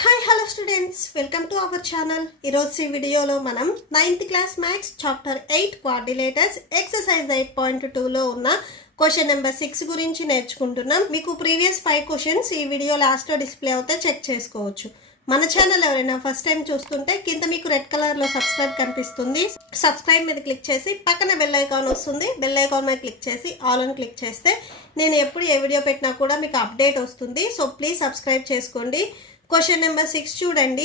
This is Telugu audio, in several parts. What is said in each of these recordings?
Hi hello students, welcome to our channel. ఈరోజు ఈ వీడియోలో మనం 9th class maths chapter 8 coordinates exercise 8.2లో ఉన్న క్వశ్చన్ నెంబర్ 6 గురించి నేర్చుకుంటున్నాం. మీకు ప్రీవియస్ 5 క్వశ్చన్స్ ఈ వీడియో లాస్ట్లో డిస్ప్లే అవుతే చెక్ చేసుకోవచ్చు. మన ఛానల్ ఎవరైనా ఫస్ట్ టైం చూస్తుంటే కింద మీకు రెడ్ కలర్లో సబ్స్క్రైబ్ కనిపిస్తుంది. సబ్స్క్రైబ్ మీద క్లిక్ చేసి పక్కన బెల్ ఐకాన్ వస్తుంది. బెల్ ఐకాన్ మీద క్లిక్ చేసి ఆల్ అని క్లిక్ చేస్తే నేను ఎప్పుడు ఏ వీడియో పెట్టినా కూడా మీకు అప్డేట్ వస్తుంది. సో ప్లీజ్ సబ్స్క్రైబ్ చేసుకోండి. క్వశ్చన్ నెంబర్ 6 చూడండి.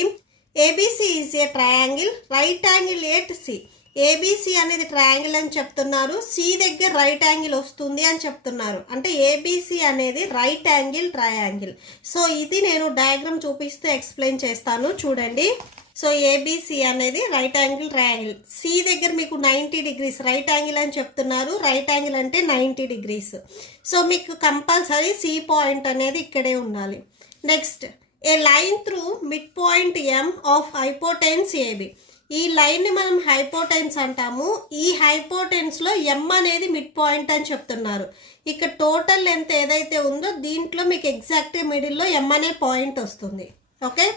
ABC is a triangle, right angle at C. ABC అనేది ట్రయాంగిల్ అని చెప్తున్నారు, సి దగ్గర రైట్ యాంగిల్ వస్తుంది అని చెప్తున్నారు. అంటే ఏబిసి అనేది రైట్ యాంగిల్ ట్రయాంగిల్. సో ఇది నేను డయాగ్రామ్ చూపిస్తూ ఎక్స్ప్లెయిన్ చేస్తాను చూడండి. సో ఏబిసి అనేది రైట్ యాంగిల్ ట్రయాంగిల్, సి దగ్గర మీకు 90 డిగ్రీస్ రైట్ యాంగిల్ అని చెప్తున్నారు. రైట్ యాంగిల్ అంటే 90 డిగ్రీస్. సో మీకు కంపల్సరీ సి పాయింట్ అనేది ఇక్కడే ఉండాలి. Next, a line through mid point M of hypotenuse AB. ఈ లైన్ని మనం హైపోటెన్స్ అంటాము. ఈ హైపోటెన్స్లో ఎం అనేది మిడ్ పాయింట్ అని చెప్తున్నారు. ఇక్కడ టోటల్ లెంత్ ఏదైతే ఉందో దీంట్లో మీకు ఎగ్జాక్ట్ మిడిల్లో ఎం అనే పాయింట్ వస్తుంది. Okay,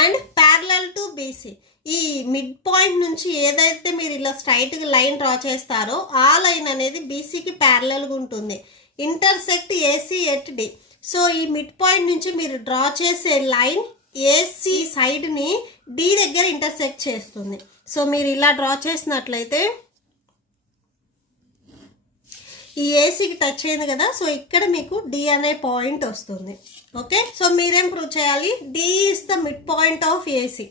and parallel to BC. ఈ మిడ్ పాయింట్ నుంచి ఏదైతే మీరు ఇలా స్ట్రైట్గా లైన్ డ్రా చేస్తారో ఆ లైన్ అనేది బీసీకి ప్యారలల్గా ఉంటుంది. Intersect AC at D. So ఈ మిడ్ పాయింట్ నుంచి మీరు డ్రా చేసే లైన్ ఏసీ సైడ్ని డి దగ్గర ఇంటర్సెక్ట్ చేస్తుంది. సో మీరు ఇలా డ్రా చేసినట్లయితే ఈ ఏసీకి టచ్ అయింది కదా, సో ఇక్కడ మీకు డి అనే పాయింట్ వస్తుంది. ఓకే, సో మీరేం ప్రూవ్ చేయాలి? D is the mid point of AC.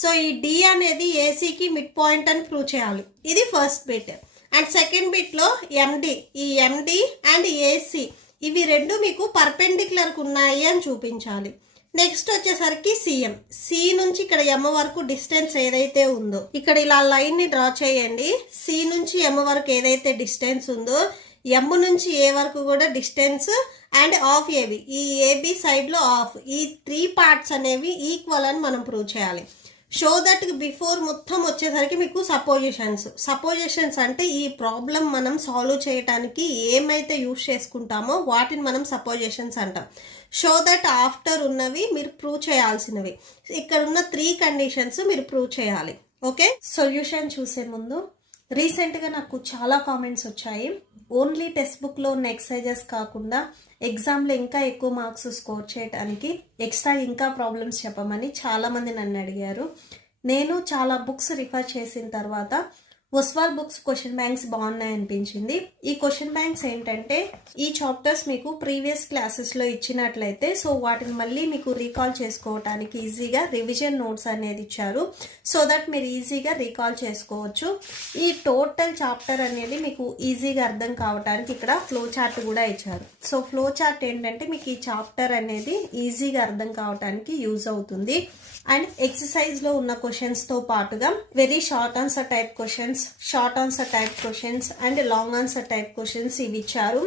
So ఈ డి అనేది ఏసీకి మిడ్ పాయింట్ అని ప్రూవ్ చేయాలి. ఇది ఫస్ట్ బిట్. అండ్ సెకండ్ బిట్లో ఎండి, ఈ ఎండి అండ్ ఏసీ ఇవి రెండు మీకు పర్పెండిక్యులర్కి ఉన్నాయి అని చూపించాలి. నెక్స్ట్ వచ్చేసరికి సిఎం, సి నుంచి ఇక్కడ ఎం వరకు డిస్టెన్స్ ఏదైతే ఉందో ఇక్కడ ఇలా లైన్ని డ్రా చేయండి. సి నుంచి ఎం వరకు ఏదైతే డిస్టెన్స్ ఉందో ఎం నుంచి ఏ వరకు కూడా డిస్టెన్స్ అండ్ ఆఫ్ ఏబి, ఈ ఏబి సైడ్లో ఆఫ్, ఈ 3 పార్ట్స్ అనేవి ఈక్వల్ అని మనం ప్రూవ్ చేయాలి. షో దట్ బిఫోర్ మొత్తం వచ్చేసరికి మీకు సపోజిషన్స్ అంటే ఈ ప్రాబ్లం మనం సాల్వ్ చేయడానికి ఏమైతే యూజ్ చేసుకుంటామో వాటిని మనం సపోజిషన్స్ అంటాం. షో దట్ ఆఫ్టర్ ఉన్నవి మీరు ప్రూవ్ చేయాల్సినవి. ఇక్కడ ఉన్న 3 కండిషన్స్ మీరు ప్రూవ్ చేయాలి. ఓకే, సొల్యూషన్ చూసే ముందు రీసెంట్గా నాకు చాలా కామెంట్స్ వచ్చాయి. ఓన్లీ టెక్స్ట్ బుక్లో ఉన్న ఎక్సర్సైజెస్ కాకుండా ఎగ్జామ్లో ఇంకా ఎక్కువ మార్క్స్ స్కోర్ చేయడానికి ఎక్స్ట్రా ఇంకా ప్రాబ్లమ్స్ చెప్పమని చాలామంది నన్ను అడిగారు. నేను చాలా బుక్స్ రిఫర్ చేసిన తర్వాత ఒస్వాల్ బుక్స్ క్వశ్చన్ బ్యాంక్స్ బాగున్నాయి అనిపించింది. ఈ క్వశ్చన్ బ్యాంక్స్ ఏంటంటే ఈ చాప్టర్స్ మీకు ప్రీవియస్ క్లాసెస్లో ఇచ్చినట్లయితే సో వాటిని మళ్ళీ మీకు రీకాల్ చేసుకోవడానికి ఈజీగా రివిజన్ నోట్స్ అనేది ఇచ్చారు. సో దట్ మీరు ఈజీగా రీకాల్ చేసుకోవచ్చు. ఈ టోటల్ చాప్టర్ అనేది మీకు ఈజీగా అర్థం కావడానికి ఇక్కడ ఫ్లో చార్ట్ కూడా ఇచ్చారు. సో ఫ్లో చార్ట్ ఏంటంటే మీకు ఈ చాప్టర్ అనేది ఈజీగా అర్థం కావడానికి యూజ్ అవుతుంది. అండ్ ఎక్సర్సైజ్లో ఉన్న క్వశ్చన్స్తో పాటుగా very short answer type questions, short answer type questions and long answer type questions ఇవి ఇచ్చారు.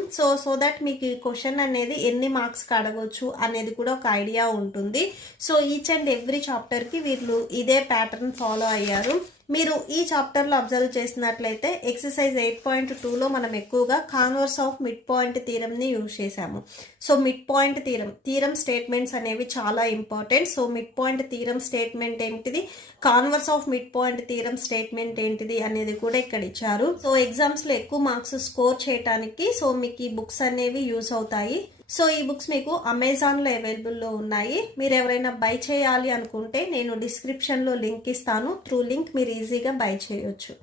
సో దట్ మీకు ఈ క్వశ్చన్ అనేది ఎన్ని మార్క్స్కి అడగవచ్చు అనేది కూడా ఒక ఐడియా ఉంటుంది. సో ఈచ్ అండ్ ఎవ్రీ చాప్టర్కి వీళ్ళు ఇదే ప్యాటర్న్ ఫాలో అయ్యారు. మీరు ఈ చాప్టర్లో అబ్జర్వ్ చేసినట్లయితే ఎక్సర్సైజ్ 8.2లో మనం ఎక్కువగా కాన్వర్స్ ఆఫ్ మిడ్ పాయింట్ థీరంని యూజ్ చేశాము. So mid point theorem statements అనేవి చాలా important. So mid point theorem statement ఏంటిది, converse of mid point theorem statement ఏంటిది అనేది కూడా ఇక్కడ ఇచ్చారు. సో ఎగ్జామ్స్లో ఎక్కువ మార్క్స్ స్కోర్ చేయడానికి సో మీకు ఈ బుక్స్ అనేవి యూజ్ అవుతాయి. సో ఈ బుక్స్ మీకు అమెజాన్లో అవైలబుల్లో ఉన్నాయి. మీరు ఎవరైనా బై చేయాలి అనుకుంటే నేను డిస్క్రిప్షన్లో లింక్ ఇస్తాను. త్రూ లింక్ మీరు ఈజీగా బై చేయొచ్చు.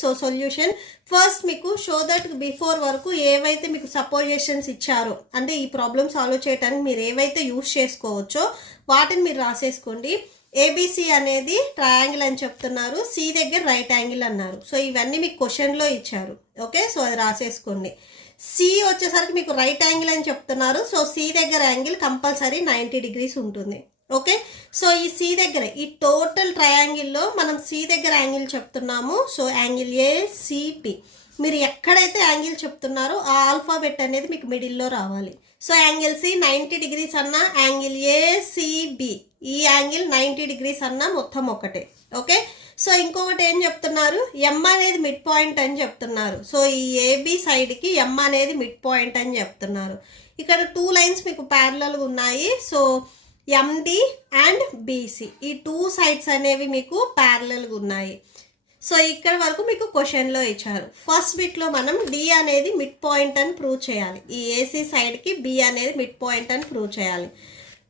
సో సొల్యూషన్ ఫస్ట్, మీకు షో దట్ బిఫోర్ వరకు ఏవైతే మీకు సపోజిషన్స్ ఇచ్చారో అంటే ఈ ప్రాబ్లమ్ సాల్వ్ చేయడానికి మీరు ఏవైతే యూజ్ చేసుకోవచ్చో వాటిని మీరు రాసేసుకోండి. ఏబిసి అనేది ట్రయాంగిల్ అని చెప్తున్నారు, సి దగ్గర రైట్ యాంగిల్ అన్నారు. సో ఇవన్నీ మీకు క్వశ్చన్లో ఇచ్చారు. ఓకే, సో అది రాసేసుకోండి. సి వచ్చేసరికి మీకు రైట్ యాంగిల్ అని చెప్తున్నారు. సో సి దగ్గర యాంగిల్ కంపల్సరీ 90 డిగ్రీస్ ఉంటుంది. ఓకే, సో ఈ సి దగ్గర ఈ టోటల్ ట్రయాంగిల్లో మనం సి దగ్గర యాంగిల్ చెప్తున్నాము. సో యాంగిల్ ఏసిపి, మీరు ఎక్కడైతే యాంగిల్ చెప్తున్నారో ఆ ఆల్ఫాబెట్ అనేది మీకు మిడిల్లో రావాలి. సో యాంగిల్ సి 90 డిగ్రీస్ అన్నా, యాంగిల్ ఏసిబి ఈ యాంగిల్ 90 డిగ్రీస్ అన్నా మొత్తం ఒకటే. ఓకే, సో ఇంకొకటి ఏం చెప్తున్నారు, ఎం అనేది మిడ్ పాయింట్ అని చెప్తున్నారు. సో ఈ ఏబి సైడ్కి ఎం అనేది మిడ్ పాయింట్ అని చెప్తున్నారు. ఇక్కడ 2 లైన్స్ మీకు ప్యారలల్గా ఉన్నాయి. సో ఎండి అండ్ బీసీ ఈ 2 సైడ్స్ అనేవి మీకు ప్యారలల్గా ఉన్నాయి. సో ఇక్కడ వరకు మీకు క్వశ్చన్లో ఇచ్చారు. ఫస్ట్ బిట్లో మనం డి అనేది మిడ్ పాయింట్ అని ప్రూవ్ చేయాలి. ఈ ఏసీ సైడ్కి బి అనేది మిడ్ పాయింట్ అని ప్రూవ్ చేయాలి.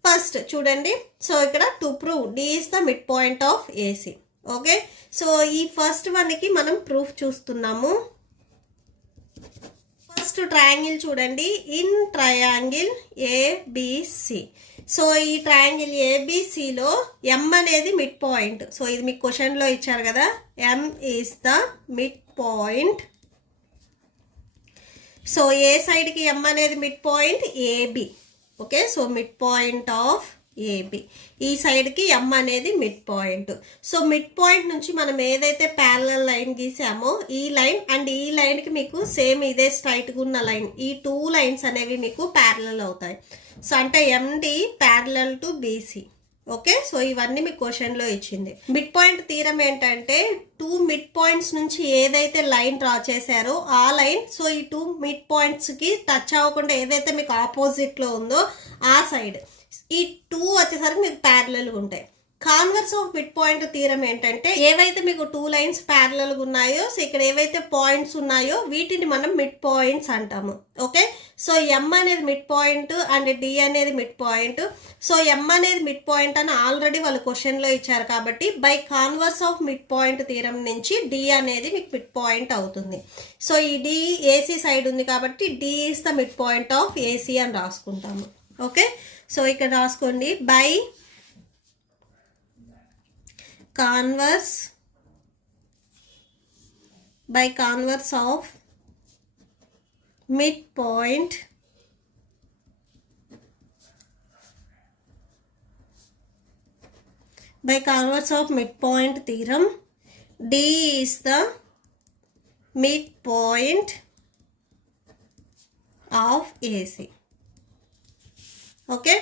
ఫస్ట్ చూడండి, సో ఇక్కడ to prove D is the mid point of AC. Okay, so ఈ ఫస్ట్ వన్కి మనం ప్రూఫ్ చూస్తున్నాము. ఫస్ట్ ట్రయాంగిల్ చూడండి, ఇన్ ట్రయాంగిల్ ఏబిసి. సో ఈ ట్రయాంగిల్ ఏబిసిలో ఎం అనేది మిడ్ పాయింట్. సో ఇది మీకు క్వశ్చన్లో ఇచ్చారు కదా, M is the mid point. So ఏ సైడ్కి ఎం అనేది mid point, AB. Okay, so mid point of AB. ఈ సైడ్కి ఎం అనేది mid point. So mid point నుంచి మనం ఏదైతే ప్యారలల్ లైన్ గీసామో ఈ లైన్ అండ్ ఈ లైన్కి మీకు సేమ్ ఇదే స్ట్రైట్గా ఉన్న లైన్, ఈ 2 లైన్స్ అనేవి మీకు ప్యారలల్ అవుతాయి. సో అంటే MD parallel to BC. Okay, so ఇవన్నీ మీకు క్వశ్చన్లో ఇచ్చింది. మిడ్ పాయింట్ థీరం ఏంటంటే 2 మిడ్ పాయింట్స్ నుంచి ఏదైతే లైన్ డ్రా చేశారో ఆ లైన్, సో ఈ 2 మిడ్ పాయింట్స్కి టచ్ అవ్వకుండా ఏదైతే మీకు ఆపోజిట్లో ఉందో ఆ సైడ్ ఈ 2 వచ్చేసరికి మీకు ప్యారలల్గా ఉంటాయి. Converse of mid point theorem ఏంటంటే ఏవైతే మీకు 2 లైన్స్ ప్యారలల్గా ఉన్నాయో, సో ఇక్కడ ఏవైతే పాయింట్స్ ఉన్నాయో వీటిని మనం మిడ్ పాయింట్స్ అంటాము. ఓకే, సో ఎం అనేది మిడ్ పాయింట్ అండ్ డి అనేది మిడ్ పాయింట్. సో ఎం అనేది మిడ్ పాయింట్ అని ఆల్రెడీ వాళ్ళు క్వశ్చన్లో ఇచ్చారు కాబట్టి by converse of mid point theorem నుంచి డి అనేది మీకు మిడ్ పాయింట్ అవుతుంది. సో ఈ డి ఏసీ సైడ్ ఉంది కాబట్టి D is the mid point of AC అని రాసుకుంటాము. ఓకే, సో ఇక్కడ రాసుకోండి, by converse of midpoint theorem, D is the midpoint of AC. Okay,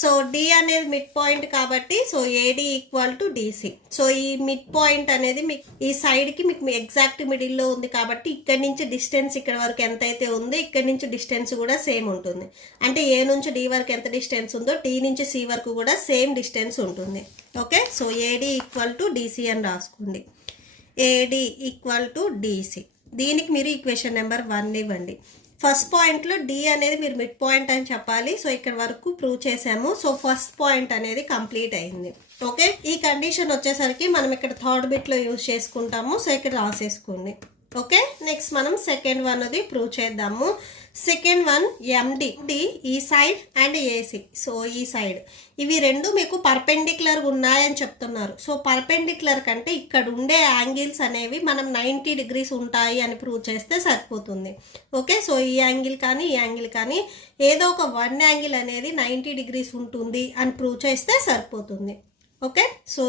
so D అనేది మిడ్ పాయింట్ కాబట్టి so AD equal to DC. So ఈ మిడ్ పాయింట్ అనేది మీకు ఈ సైడ్కి మీకు ఎగ్జాక్ట్ మిడిల్లో ఉంది కాబట్టి ఇక్కడ నుంచి డిస్టెన్స్ ఇక్కడ వరకు ఎంత అయితే ఉందో ఇక్కడ నుంచి డిస్టెన్స్ కూడా సేమ్ ఉంటుంది. అంటే ఏ నుంచి డి వరకు ఎంత డిస్టెన్స్ ఉందో డి నుంచి సి వరకు కూడా సేమ్ డిస్టెన్స్ ఉంటుంది. Okay, so AD equal to DC అని రాసుకోండి. AD equal to DC. దీనికి మీరు ఈక్వేషన్ నెంబర్ 1 ఇవ్వండి. ఫస్ట్ పాయింట్లో డి అనేది మీరు మిడ్ పాయింట్ అని చెప్పాలి. సో ఇక్కడ వరకు ప్రూవ్ చేసాము. సో ఫస్ట్ పాయింట్ అనేది కంప్లీట్ అయింది. ఓకే, ఈ కండిషన్ వచ్చేసరికి మనం ఇక్కడ థర్డ్ బిట్లో యూజ్ చేసుకుంటాము. సో ఇక్కడ రాసేసుకోండి. ఓకే, నెక్స్ట్ మనం సెకండ్ వన్ అది ప్రూవ్ చేద్దాము. సెకండ్ వన్ ఎండి ఈ సైడ్ అండ్ ఏసీ. సో ఈ సైడ్ ఇవి రెండు మీకు పర్పెండిక్యులర్ ఉన్నాయని చెప్తున్నారు. సో పర్పెండిక్యులర్ కంటే ఇక్కడ ఉండే యాంగిల్స్ అనేవి మనం 90 degrees ఉంటాయి అని ప్రూవ్ చేస్తే సరిపోతుంది. ఓకే, సో ఈ యాంగిల్ కానీ ఈ యాంగిల్ కానీ ఏదో ఒక 1 యాంగిల్ అనేది 90 degrees ఉంటుంది అని ప్రూవ్ చేస్తే సరిపోతుంది. ఓకే, సో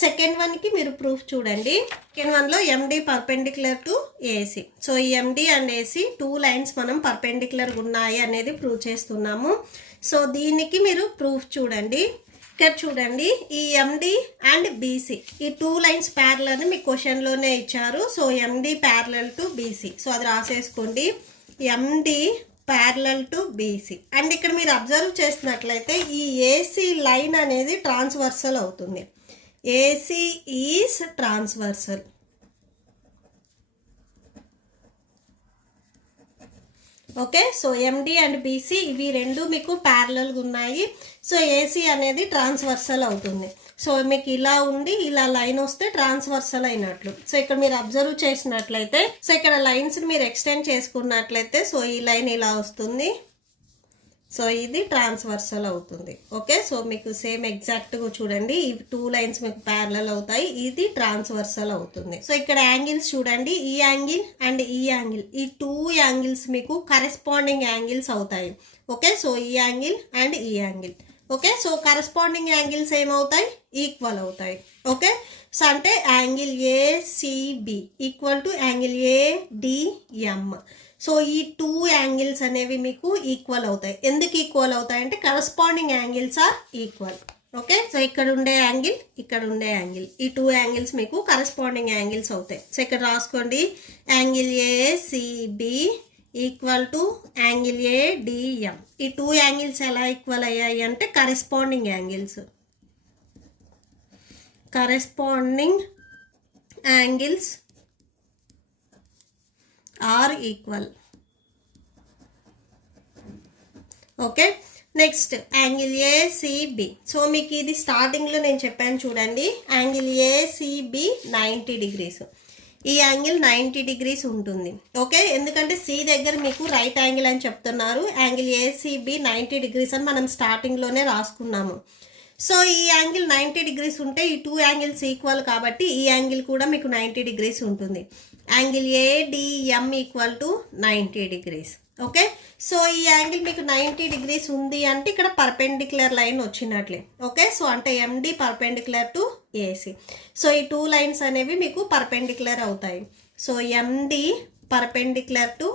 సెకండ్ వన్కి మీరు ప్రూఫ్ చూడండి. సెకండ్ వన్లో ఎండి పర్పెండిక్యులర్ టు ఏసీ. సో ఈ ఎండి అండ్ ఏసీ 2 లైన్స్ మనం పర్పెండిక్యులర్ ఉన్నాయి అనేది ప్రూవ్ చేస్తున్నాము. సో దీనికి మీరు ప్రూఫ్ చూడండి. ఇక్కడ చూడండి, ఈ ఎండి అండ్ బీసీ ఈ 2 లైన్స్ ప్యారలల్ అని మీకు క్వశ్చన్లోనే ఇచ్చారు. So MD parallel to BC. So అది రాసేసుకోండి, ఎండి ప్యారలల్ టు బీసీ. అండ్ ఇక్కడ మీరు అబ్జర్వ్ చేసినట్లయితే ఈ ఏసీ లైన్ అనేది ట్రాన్స్వర్సల్ అవుతుంది. AC is transversal. Okay, so MD and BC ఇవి రెండు మీకు ప్యారలల్గా ఉన్నాయి. సో ఏసీ అనేది ట్రాన్స్వర్సల్ అవుతుంది. సో మీకు ఇలా ఉండి ఇలా లైన్ వస్తే ట్రాన్స్వర్సల్ అయినట్లు. సో ఇక్కడ మీరు అబ్జర్వ్ చేసినట్లయితే సో ఇక్కడ లైన్స్ మీరు ఎక్స్టెండ్ చేసుకున్నట్లయితే సో ఈ లైన్ ఇలా వస్తుంది. సో ఇది ట్రాన్స్వర్సల్ అవుతుంది. ఓకే, సో మీకు సేమ్ ఎగ్జాక్ట్గా చూడండి, ఈ 2 లైన్స్ మీకు ప్యారలల్ అవుతాయి, ఇది ట్రాన్స్వర్సల్ అవుతుంది. సో ఇక్కడ యాంగిల్స్ చూడండి, ఈ యాంగిల్ అండ్ ఈ యాంగిల్, ఈ 2 యాంగిల్స్ మీకు కరెస్పాండింగ్ యాంగిల్స్ అవుతాయి. ఓకే, సో ఈ యాంగిల్ అండ్ ఈ angle. Okay, so corresponding angles ఏమవుతాయి, ఈక్వల్ అవుతాయి. ఓకే, సో అంటే angle ACB equal to angle ATM. So ఈ 2 యాంగిల్స్ అనేవి మీకు ఈక్వల్ అవుతాయి. ఎందుకు ఈక్వల్ అవుతాయి అంటే corresponding angles are equal. Okay, so ఇక్కడ ఉండే యాంగిల్ ఇక్కడ ఉండే యాంగిల్ ఈ 2 యాంగిల్స్ మీకు కరెస్పాండింగ్ యాంగిల్స్ అవుతాయి. సో ఇక్కడ రాసుకోండి, angle ACB equal to angle ADM. ఈ 2 యాంగిల్స్ ఎలా ఈక్వల్ అయ్యాయి అంటే corresponding angles. Corresponding angles are equal. Okay, next angle ACB. So మీకు ఇది స్టార్టింగ్లో నేను చెప్పాను చూడండి, యాంగిల్ ఏసిబి 90 డిగ్రీస్. ఈ యాంగిల్ 90 డిగ్రీస్ ఉంటుంది. ఓకే, ఎందుకంటే సి దగ్గర మీకు రైట్ యాంగిల్ అని చెప్తున్నారు, యాంగిల్ ఏసిబి 90 డిగ్రీస్ అని మనం స్టార్టింగ్లోనే రాసుకున్నాము. సో ఈ యాంగిల్ 90 డిగ్రీస్ ఉంటే ఈ 2 యాంగిల్స్ ఈక్వల్ కాబట్టి ఈ యాంగిల్ కూడా మీకు 90 డిగ్రీస్ ఉంటుంది. Angle ATM equal to 90 degrees. Okay, so ఈ యాంగిల్ మీకు 90 డిగ్రీస్ ఉంది అంటే ఇక్కడ పర్పెండిక్యులర్ లైన్ వచ్చినట్లే. ఓకే, సో అంటే ఎండి పర్పెండిక్యులర్ టు ఏసి. సో ఈ 2 లైన్స్ అనేవి మీకు పర్పెండిక్యులర్ అవుతాయి. సో ఎండి పర్పెండిక్యులర్ టు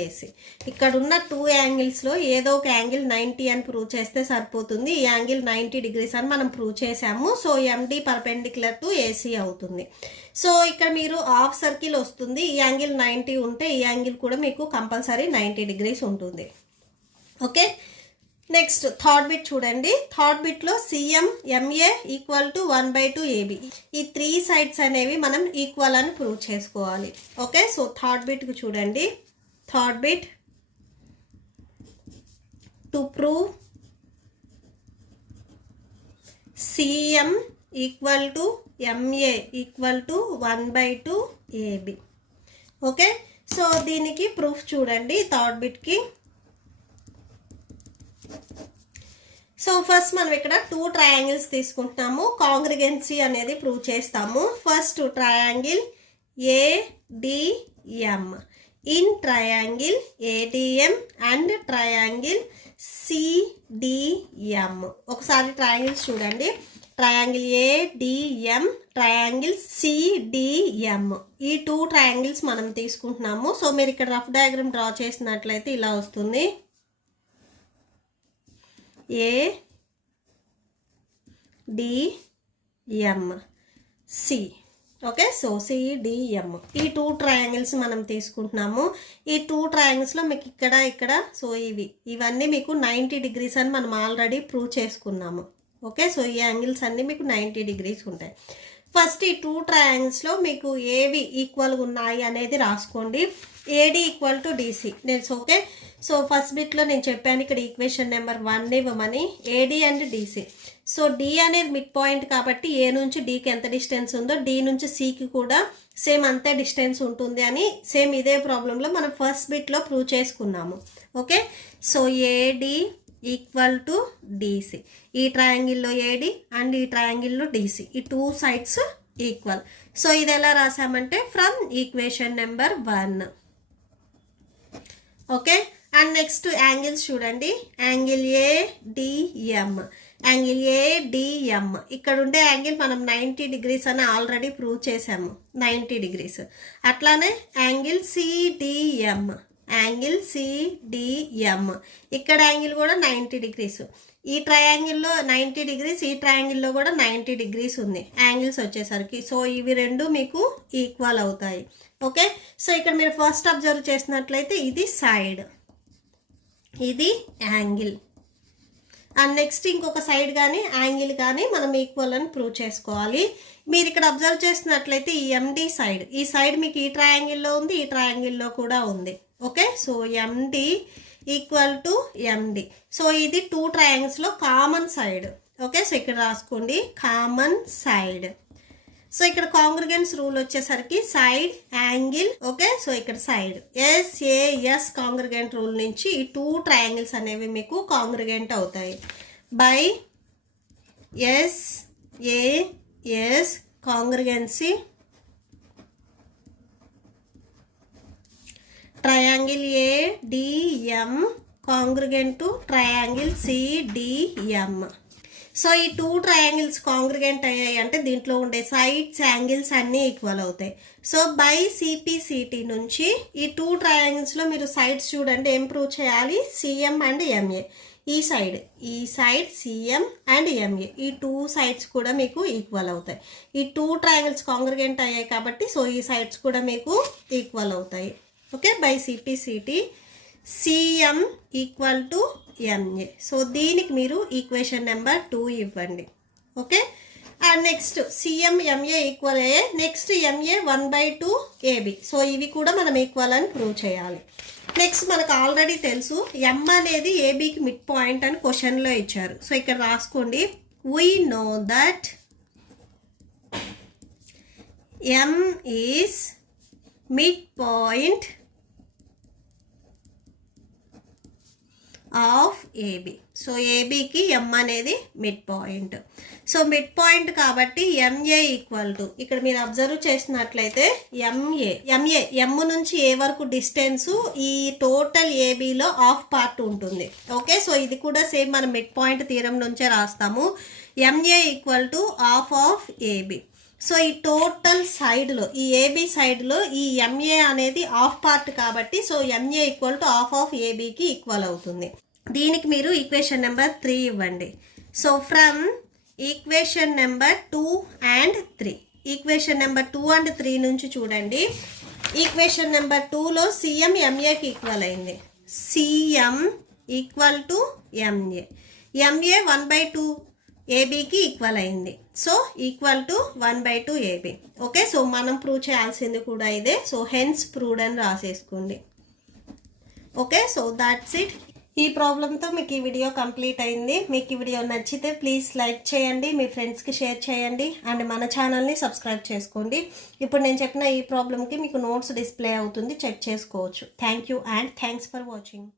ఏసి. ఇక్కడ ఉన్న 2 యాంగిల్స్లో ఏదో ఒక యాంగిల్ 90 అని ప్రూవ్ చేస్తే సరిపోతుంది. ఈ యాంగిల్ 90 డిగ్రీస్ అని మనం ప్రూవ్ చేసాము. సో ఎండి పర్పెండిక్యులర్ టు ఏసి అవుతుంది. సో ఇక్కడ మీరు హాఫ్ సర్కిల్ వస్తుంది. ఈ యాంగిల్ 90 ఉంటే ఈ యాంగిల్ కూడా మీకు కంపల్సరీ 90 డిగ్రీస్ ఉంటుంది. ఓకే, నెక్స్ట్ థర్డ్ బిట్ చూడండి. థర్డ్ బిట్లో CM MA equal to 1/2 AB. ఈ 3 సైడ్స్ అనేవి మనం ఈక్వల్ అని ప్రూవ్ చేసుకోవాలి. ఓకే, సో థర్డ్ బిట్కి చూడండి. Third bit, to prove CM equal to MA equal to 1/2 AB. Okay, so దీనికి ప్రూఫ్ చూడండి థర్డ్ బిట్కి. సో ఫస్ట్ మనం ఇక్కడ 2 ట్రయాంగిల్స్ తీసుకుంటున్నాము, కాంగ్రిగెన్సీ అనేది ప్రూవ్ చేస్తాము. First triangle ADM, in triangle ADM and triangle CDM. ఒకసారి ట్రయాంగిల్స్ చూడండి, ట్రయాంగిల్ ఏడిఎం, ట్రయాంగిల్ సిడిఎం. ఈ 2 ట్రయాంగిల్స్ మనం తీసుకుంటున్నాము. సో మీరు ఇక్కడ రఫ్ డయాగ్రామ్ డ్రా చేసినట్లయితే ఇలా వస్తుంది, ADM C. Okay, so CDM ఈ 2 ట్రయాంగిల్స్ మనం తీసుకుంటున్నాము. ఈ 2 ట్రయాంగిల్స్లో మీకు ఇక్కడ సో ఇవన్నీ మీకు 90 డిగ్రీస్ అని మనం ఆల్రెడీ ప్రూవ్ చేసుకున్నాము. ఓకే, సో ఈ యాంగిల్స్ అన్నీ మీకు 90 డిగ్రీస్ ఉంటాయి. ఫస్ట్ ఈ 2 ట్రయాంగిల్స్లో మీకు ఏవి ఈక్వల్గా ఉన్నాయి అనేది రాసుకోండి. AD equal to DC. Okay, so first బిట్లో నేను చెప్పాను ఇక్కడ ఈక్వేషన్ నెంబర్ 1 ఇవ్వమని, AD and DC. So D అనేది మిడ్ పాయింట్ కాబట్టి ఏ నుంచి డికి ఎంత డిస్టెన్స్ ఉందో డి నుంచి సికి కూడా సేమ్ అంతే డిస్టెన్స్ ఉంటుంది అని సేమ్ ఇదే ప్రాబ్లంలో మనం ఫస్ట్ బిట్లో ప్రూవ్ చేసుకున్నాము. Okay, so AD equal to DC. ఈ ట్రయాంగిల్లో ఏడి అండ్ ఈ ట్రయాంగిల్లో డిసి, ఈ 2 సైడ్స్ ఈక్వల్. సో ఇది ఎలా రాసామంటే from equation number 1. Okay, and next angles చూడండి. యాంగిల్ ఏడిఎం, యాంగిల్ ఏడిఎం ఇక్కడ ఉండే యాంగిల్ మనం 90 డిగ్రీస్ అని ఆల్రెడీ ప్రూవ్ చేసాము, 90 డిగ్రీస్. అట్లానే యాంగిల్ సిడిఎం, యాంగిల్ సిడిఎం ఇక్కడ యాంగిల్ కూడా 90 డిగ్రీస్. ఈ ట్రయాంగిల్లో 90 డిగ్రీస్, ఈ ట్రయాంగిల్లో కూడా 90 డిగ్రీస్ ఉంది యాంగిల్స్ వచ్చేసరికి. సో ఇవి 2 మీకు ఈక్వల్ అవుతాయి. ఓకే, సో ఇక్కడ మీరు ఫస్ట్ అబ్జర్వ్ చేసినట్లయితే ఇది సైడ్, ఇది యాంగిల్, అండ్ నెక్స్ట్ ఇంకొక సైడ్ కానీ యాంగిల్ కానీ మనం ఈక్వల్ అని ప్రూవ్ చేసుకోవాలి. మీరు ఇక్కడ అబ్జర్వ్ చేసినట్లయితే ఈ ఎండి సైడ్, ఈ సైడ్ మీకు ఈ ట్రయాంగిల్లో ఉంది, ఈ ట్రయాంగిల్లో కూడా ఉంది. Okay, so MD equal to MD. So ఇది 2 ట్రయాంగిల్స్లో కామన్ సైడ్. ఓకే, సో ఇక్కడ రాసుకోండి కామన్ సైడ్. సో ఇక్కడ కాంగ్రిగెన్స్ రూల్ వచ్చేసరికి సైడ్ యాంగిల్. ఓకే, సో ఇక్కడ సైడ్ ఎస్ఏఎస్ కాంగ్రిగెంట్ రూల్ నుంచి ఈ 2 ట్రయాంగిల్స్ అనేవి మీకు కాంగ్రిగెంట్ అవుతాయి by SAS congruency. Triangle ADM congruent to triangle CDM. So ఈ 2 ట్రయాంగిల్స్ కాంగ్రిగెంట్ అయ్యాయి అంటే దీంట్లో ఉండే సైడ్స్ యాంగిల్స్ అన్నీ ఈక్వల్ అవుతాయి. సో బై సిపిసిటి నుంచి ఈ 2 ట్రయాంగిల్స్లో మీరు సైడ్స్ చూడండి ఏం ప్రూవ్ చేయాలి, సిఎం అండ్ ఎంఏ. ఈ సైడ్ సిఎం అండ్ ఎంఏ ఈ 2 సైడ్స్ కూడా మీకు ఈక్వల్ అవుతాయి. ఈ 2 ట్రయాంగిల్స్ కాంగ్రిగెంట్ అయ్యాయి కాబట్టి సో ఈ సైడ్స్ కూడా మీకు ఈక్వల్ అవుతాయి. Okay, by CPCT CM equal to MA. So దీనికి మీరు ఈక్వేషన్ నెంబర్ 2 ఇవ్వండి. Okay, and next CM MA equal అయ్యే నెక్స్ట్ ఎంఏ 1/2 ఏబి. సో ఇవి కూడా మనం ఈక్వల్ అని ప్రూవ్ చేయాలి. నెక్స్ట్ మనకు ఆల్రెడీ తెలుసు ఎం అనేది ఏబికి మిడ్ పాయింట్ అని క్వశ్చన్లో ఇచ్చారు. సో ఇక్కడ రాసుకోండి, we know that M is mid point of AB. So ఏబికి ఎం అనేది mid point. So mid point కాబట్టి ఎంఏ ఈక్వల్ టు, ఇక్కడ మీరు అబ్జర్వ్ చేసినట్లయితే ఎం నుంచి ఏ వరకు డిస్టెన్స్ ఈ టోటల్ ఏబిలో హాఫ్ పార్ట్ ఉంటుంది. ఓకే, సో ఇది కూడా సేమ్ మనం మిడ్ పాయింట్ థీరం నుంచే రాస్తాము. MA equal to half of AB. So ఈ టోటల్ సైడ్లో ఈ ఏబి సైడ్లో ఈ ఎంఏ అనేది హాఫ్ పార్ట్ కాబట్టి so MA equal to half of ఏబికి ఈక్వల్ అవుతుంది. దీనికి మీరు ఈక్వేషన్ నెంబర్ 3 ఇవ్వండి. So from equation number 2 and 3, equation number 2 and 3 నుంచి చూడండి. ఈక్వేషన్ నెంబర్ 2లో సిఎం ఎంఏకి ఈక్వల్ అయింది. CM equal to MA. MA 1/2 ఏబికి ఈక్వల్ అయింది. So equal to 1/2 AB. Okay, so మనం ప్రూవ్ చేయాల్సింది కూడా ఇదే. సో హెన్స్ ప్రూవ్డ్ అని రాసేసుకోండి. Okay, so that's it. ఈ ప్రాబ్లంతో మీకు ఈ వీడియో కంప్లీట్ అయింది. మీకు ఈ వీడియో నచ్చితే ప్లీజ్ లైక్ చేయండి, మీ ఫ్రెండ్స్కి షేర్ చేయండి, అండ్ మన ఛానల్ని సబ్స్క్రైబ్ చేసుకోండి. ఇప్పుడు నేను చెప్పిన ఈ ప్రాబ్లంకి మీకు నోట్స్ డిస్ప్లే అవుతుంది, చెక్ చేసుకోవచ్చు. Thank you and thanks for watching.